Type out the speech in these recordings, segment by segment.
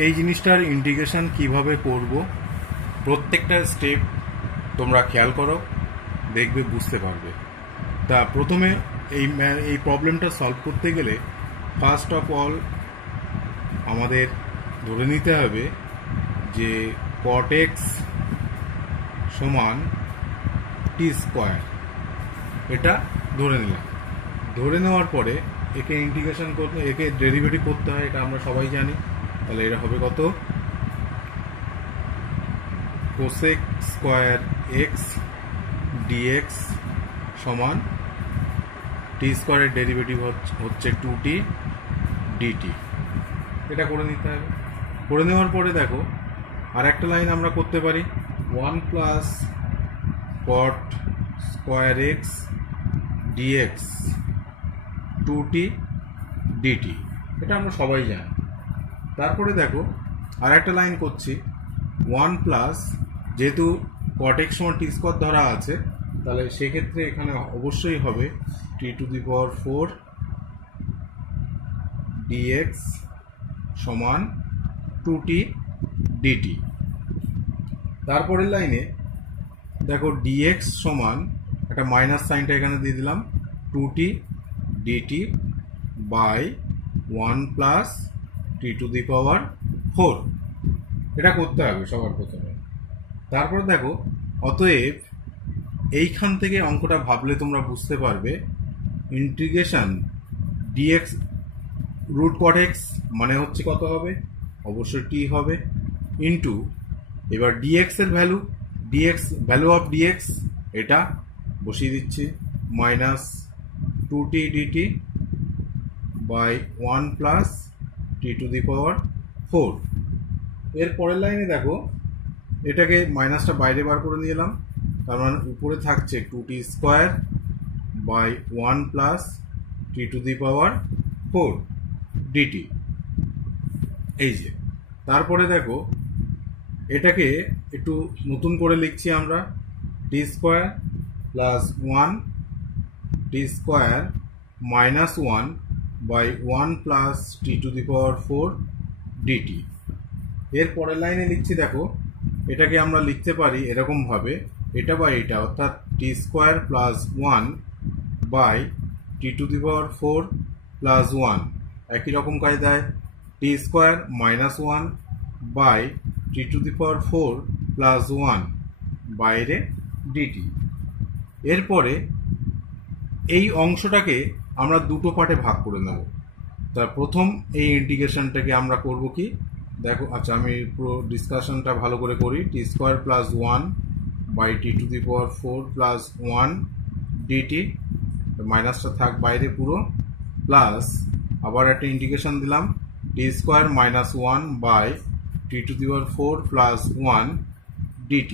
এই জিনিসটার ইন্টিগ্রেশন কিভাবে করব প্রত্যেকটা স্টেপ তোমরা খেয়াল করো, দেখবে বুঝতে পারবে। তা প্রথমে এই প্রবলেমটা সলভ করতে গেলে ফার্স্ট অফ অল আমাদের ধরে নিতে হবে যে cot x সমান টি স্কোয়ার, এটা ধরে নিলাম। ধরে নেওয়ার পরে একে ইন্টিগ্রেশন করতে, একে ডেরিভেটিভ করতে হয়, এটা আমরা সবাই জানি। তাহলে এটা হবে কত? কোসেক স্কোয়ার এক্স ডিএক্স সমান টি স্কোয়ারের ডেরিভেটিভ হচ্ছে 2t dt। এটা করে নিতে হবে। করে নেওয়ার পরে দেখো আর একটা লাইন আমরা করতে পারি, 1 plus cot square x dx 2t dt, এটা আমরা সবাই জানি। তারপরে দেখো আর একটা লাইন করছি, 1 প্লাস, যেহেতু cot x সমান টি স্কোয়ার ধরা আছে, তাহলে সেক্ষেত্রে এখানে অবশ্যই হবে t⁴ dx সমান 2t dt। তারপরের লাইনে দেখো dx সমান একটা মাইনাস সাইনটা এখানে দিয়ে দিলাম, 2t dt by 1 plus t⁴। এটা করতে হবে সবার প্রথমে। তারপর দেখো অতএব এইখান থেকে অঙ্কটা ভাবলে তোমরা বুঝতে পারবে, integration dx root cot x মানে হচ্ছে কত হবে? অবশ্যই t হবে, ইন্টু এবার dx এর ভ্যালু, ভ্যালু অফ dx এটা বসিয়ে দিচ্ছি, minus 2t dt by 1 plus t⁴। এর পরের লাইনে দেখো এটাকে মাইনাসটা বাইরে বার করে নিয়ে এলাম, তার মানে উপরে থাকছে 2t square by 1 plus t⁴ dt। এই যে তারপরে দেখো এটাকে একটু নতুন করে লিখছি আমরা, t square plus 1 t square minus 1 by 1 plus t⁴ dt। এর পরের লাইনে লিখছি, দেখো এটাকে আমরা লিখতে পারি এরকম ভাবে, এটা বাই এটা, অর্থাৎ t square plus 1 by t⁴ plus 1, একই রকম কায়দায় t square minus 1 by t⁴ plus 1 বাইরে dt। এরপরে এই অংশটাকে আমরা দুটো পার্টে ভাগ করে নেব। তার প্রথম এই ইন্টিগ্রেশনটাকে আমরা করব কি, দেখো আচ্ছা আমি পুরো ডিসকাশনটা ভালো করে করি, t square plus 1 by t⁴ plus 1 dt, মাইনাসটা থাক বাইরে পুরো, প্লাস আবার একটা ইন্টিগ্রেশন দিলাম, t square minus 1 by t⁴ plus 1 dt।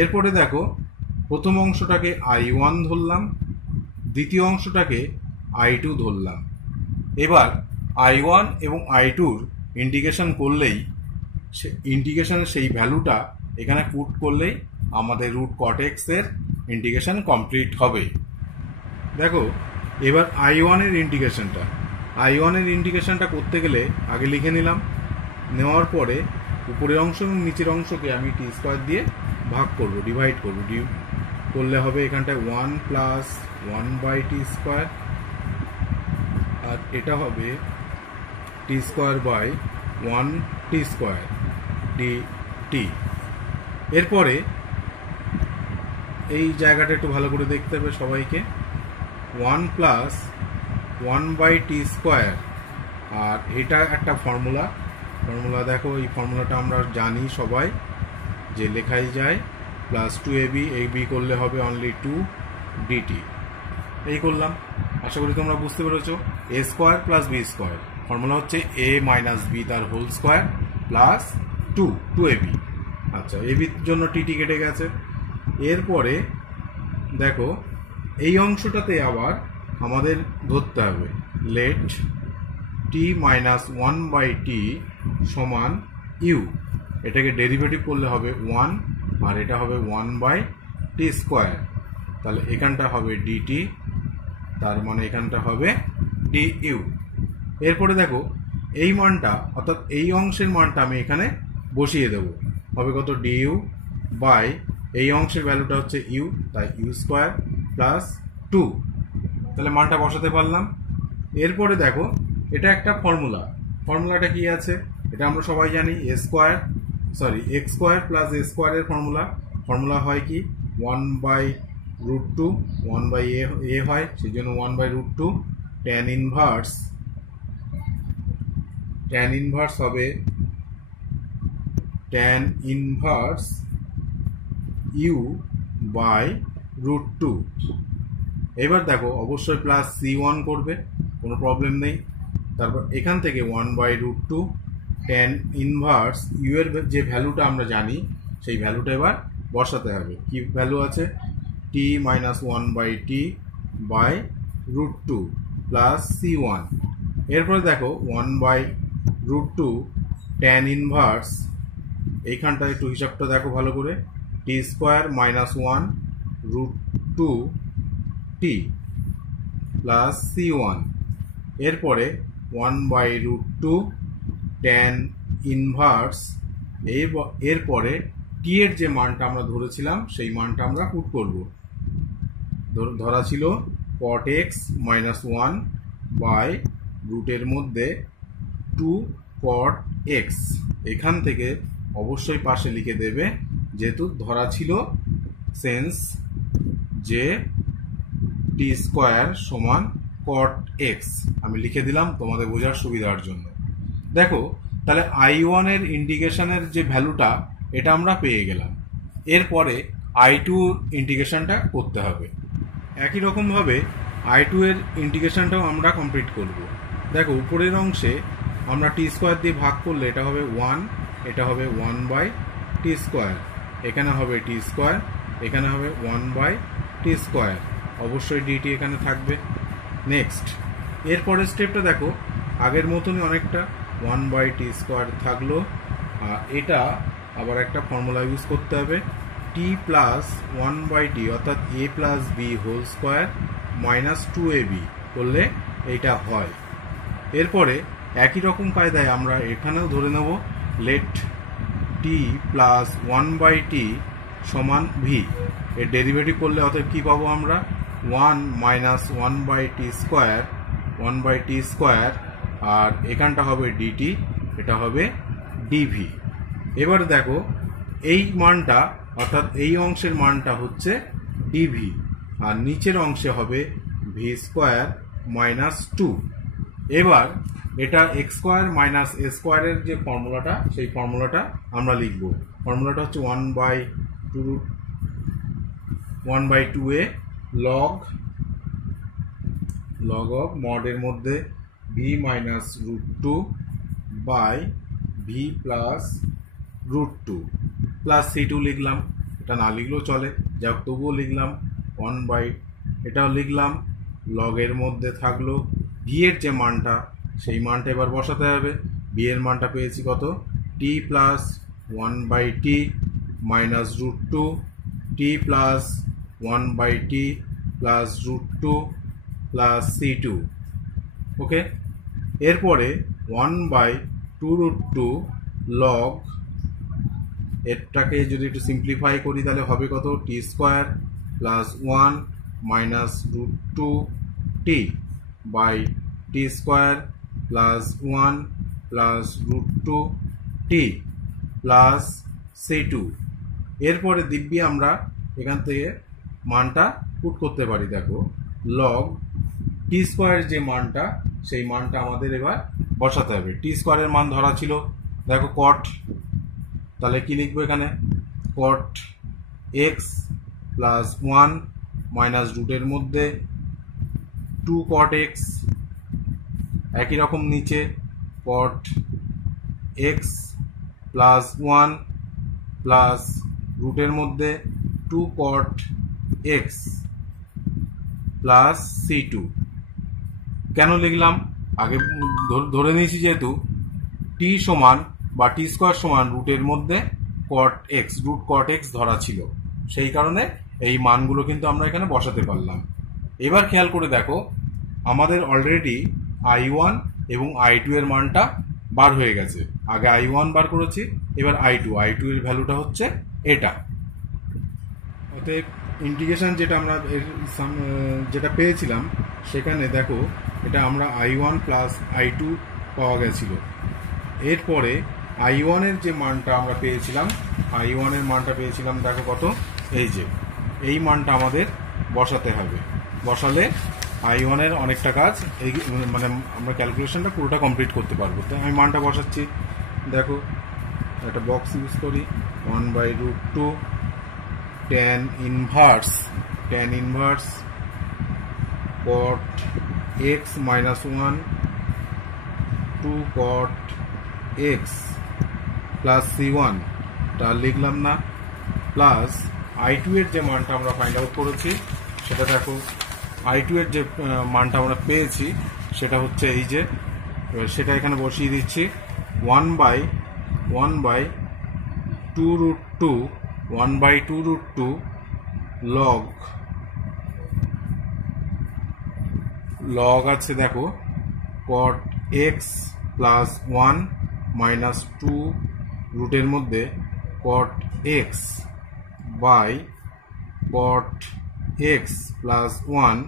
এরপরে দেখো প্রথম অংশটাকে i1 ধরলাম, দ্বিতীয় অংশটাকে i2 ধরলাম। এবার i1 এবং i2-র ইন্টিগ্রেশন করলেই, ইন্টিগ্রেশনের সেই ভ্যালুটা এখানে পুট করলেই আমাদের রুট cot x এর ইন্টিগ্রেশন কমপ্লিট হবে। দেখো এবার i1 এর ইন্টিগ্রেশনটা করতে গেলে আগে লিখে নিলাম, নেওয়ার পরে উপরের অংশ এবং নিচের অংশকে আমি টি স্কোয়ার দিয়ে ভাগ করব, ডিভাইড করব, করলে হবে এখানটায় 1 প্লাস 1 বাই টি স্কোয়ার, আর এটা হবে t square by 1 t square dt। এরপরে এই জায়গাটা একটু ভালো করে দেখতে হবে সবাইকে, 1 প্লাস 1 বাই টি স্কোয়ার, আর এটা একটা ফর্মুলা দেখো এই ফর্মুলাটা আমরা জানি সবাই, যে লেখাই যায় প্লাস 2ab, ab করলে হবে অনলি 2 dt। এই করলাম, আশা করি তোমরা বুঝতে পেরেছো। a square plus b square, formula হচ্ছে a মাইনাস b তার হোল স্কোয়ার প্লাস 2ab। আচ্ছা ab এর জন্য tt কেটে গেছে। এরপরে দেখো এই অংশটাতে আবার আমাদের ধরতে হবে let t minus 1 by t সমান u, এটাকে ডেরিভেটিভ করলে হবে 1, আর এটা হবে 1 বাই টি স্কোয়ার, তাহলে এখানটা হবে dt, তার মানে এখানটা হবে du। এরপরে দেখো এই মানটা অর্থাৎ এই অংশের মানটা আমি এখানে বসিয়ে দেব, হবে কত ডিইউ বাই এই অংশের ভ্যালুটা হচ্ছে ইউ, তাই ইউ স্কোয়ার প্লাস 2, তাহলে মানটা বসাতে পারলাম। এরপরে দেখো এটা একটা ফর্মুলাটা কি আছে এটা আমরা সবাই জানি, এক্স স্কোয়ার প্লাস এ স্কোয়ারের ফর্মুলা হয় কি 1/√2, 1/a হয়, সেই জন্য 1/√2 tan ইনভার্স হবে tan ইনভার্স ইউ বাই √2। এবার দেখো অবশ্যই প্লাস C1 করবে, কোনো প্রবলেম নেই। তারপর এখান থেকে 1/√2 tan ইনভার্স ইউ এর যে ভ্যালুটা আমরা জানি সেই ভ্যালুটা এবার বসাতে হবে। কি ভ্যালু আছে, t - 1/t by √2 plus C1। এরপরে দেখো 1/√2 tan ইনভার্স, এইখানটা একটু হিসাবটা দেখো ভালো করে, t square - 1√2t plus C1। এরপরে 1/√2 tan ইনভার্স, এরপরে t এর যে মানটা আমরা ধরেছিলাম সেই মানটা আমরা পুট করব। ধরা ছিল cot x - 1 বাই রুটের মধ্যে 2 cot x, এখান থেকে অবশ্যই পাশে লিখে দেবে, যেহেতু ধরা ছিল সেন্স যে টি স্কোয়ার সমান cot x, আমি লিখে দিলাম তোমাদের বোঝার সুবিধার জন্য। দেখো তাহলে I1 এর ইন্টিগ্রেশনের যে ভ্যালুটা এটা আমরা পেয়ে গেলাম। এরপরে I2 ইন্টিগ্রেশনটা করতে হবে। একই রকমভাবে I2 এর ইন্টিগ্রেশনটাও আমরা কমপ্লিট করব। দেখো উপরের অংশে আমরা টি স্কোয়ার দিয়ে ভাগ করলে এটা হবে 1, এটা হবে 1/t স্কোয়ার, এখানে হবে টি স্কোয়ার, এখানে হবে 1/t স্কোয়ার, অবশ্যই ডিটি এখানে থাকবে। নেক্সট এরপরের স্টেপটা দেখো আগের মতনই অনেকটা 1/t স্কোয়ার থাকলো, আর এটা আবার একটা ফর্মুলা ইউজ করতে হবে, t প্লাস 1/t অর্থাৎ a plus b whole square minus 2ab করলে এইটা হয়। এরপরে একই রকম কায়দায় আমরা এখানেও ধরে নেব লেট t প্লাস 1/t সমান v, এর ডেরিভেটিভ করলে অতএব কি পাবো আমরা 1 মাইনাস 1/t স্কোয়ার, আর এখানটা হবে dt, এটা হবে dv। এবার দেখো এই মানটা অর্থাৎ এই অংশের মানটা হচ্ছে dv, আর নিচের অংশে হবে v স্কোয়ার মাইনাস 2। এবার এটা x স্কোয়ার মাইনাস a স্কোয়ারের যে ফর্মুলাটা সেই ফর্মুলাটা আমরা লিখব। ফর্মুলাটা হচ্ছে 1/2a log অফ মডের মধ্যে v minus √2 by v plus √2 plus C2 লিখলাম, এটা না লিখলেও চলে, যাক তবুও লিখলাম 1/, এটাও লিখলাম, লগের মধ্যে থাকলো v এর যে মানটা সেই মানটা এবার বসাতে হবে। v এর মানটা পেয়েছি কত, t plus 1/t minus √2 t plus 1/t plus √2 plus C2, ওকে। এরপরে 1/2√2 লগ, এটাকে যদি একটু সিম্পলিফাই করি তাহলে হবে কত, t square plus 1 minus √2t by t square plus 1 plus √2t plus C2। এরপরে দিব্যি আমরা এখান থেকে মানটা পুট করতে পারি। দেখো লগ টি স্কোয়ারের যে মানটা সেই মানটা আমাদের এবার বসাতে হবে। টি স্কোয়ারের মান ধরা ছিল দেখো cot, তাহলে কি লিখবো এখানে, cot x প্লাস 1 মাইনাস রুটের মধ্যে 2 cot x, একই রকম নিচে cot x প্লাস 1 প্লাস রুটের মধ্যে 2 cot x প্লাস C2। কেন লিখলাম, আগে ধরে নিয়েছি যেহেতু t সমান বা টি স্কোয়ার সমান রুটের মধ্যে cot x, root cot x ধরা ছিল, সেই কারণে এই মানগুলো কিন্তু আমরা এখানে বসাতে পারলাম। এবার খেয়াল করে দেখো আমাদের অলরেডি I1 এবং i2 এর মানটা বার হয়ে গেছে। আগে i1 বার করেছি, এবার i2 এর ভ্যালুটা হচ্ছে এটা। অতএব ইন্টিগ্রেশন যেটা আমরা যেটা পেয়েছিলাম সেখানে দেখো এটা আমরা i1 প্লাস i2 পাওয়া গেছিল। এরপরে i1 এর যে মানটা আমরা পেয়েছিলাম, i1 এর মানটা পেয়েছিলাম দেখো কত, এই যে এই মানটা আমাদের বসাতে হবে। বসালে i1 এর অনেকটা কাজ এই মানে আমরা ক্যালকুলেশনটা পুরোটা কমপ্লিট করতে পারবো। তো আমি মানটা বসাচ্ছি, দেখো একটা বক্স ইউজ করি, 1/√2 tan inverse cot x minus 1 2 cot x plus c1 তা লিখলাম না, প্লাস i2 এর যে মানটা আমরা ফাইন্ড আউট করেছি সেটা দেখো, i2 এর যে মানটা আমরা পেয়েছি সেটা হচ্ছে এই যে, সেটা এখানে বসিয়ে দিচ্ছি 1/2√2 log আছে দেখো cot x প্লাস 1 মাইনাস 2 রুটের মধ্যে cot x by cot x plus 1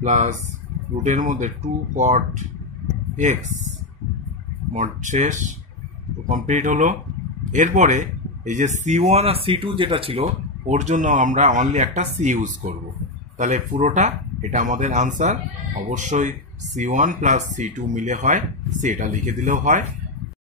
plus রুটের মধ্যে 2 cot x শেষ, কমপ্লিট হলো। এরপরে এই যে c1 আর c2 যেটা ছিল ওর জন্য আমরা অনলি একটা c ইউজ করব, তাহলে পুরোটা এটা আমাদের আনসার। অবশ্যই c1 প্লাস c2 মিলে হয় c, এটা লিখে দিলেও হয়।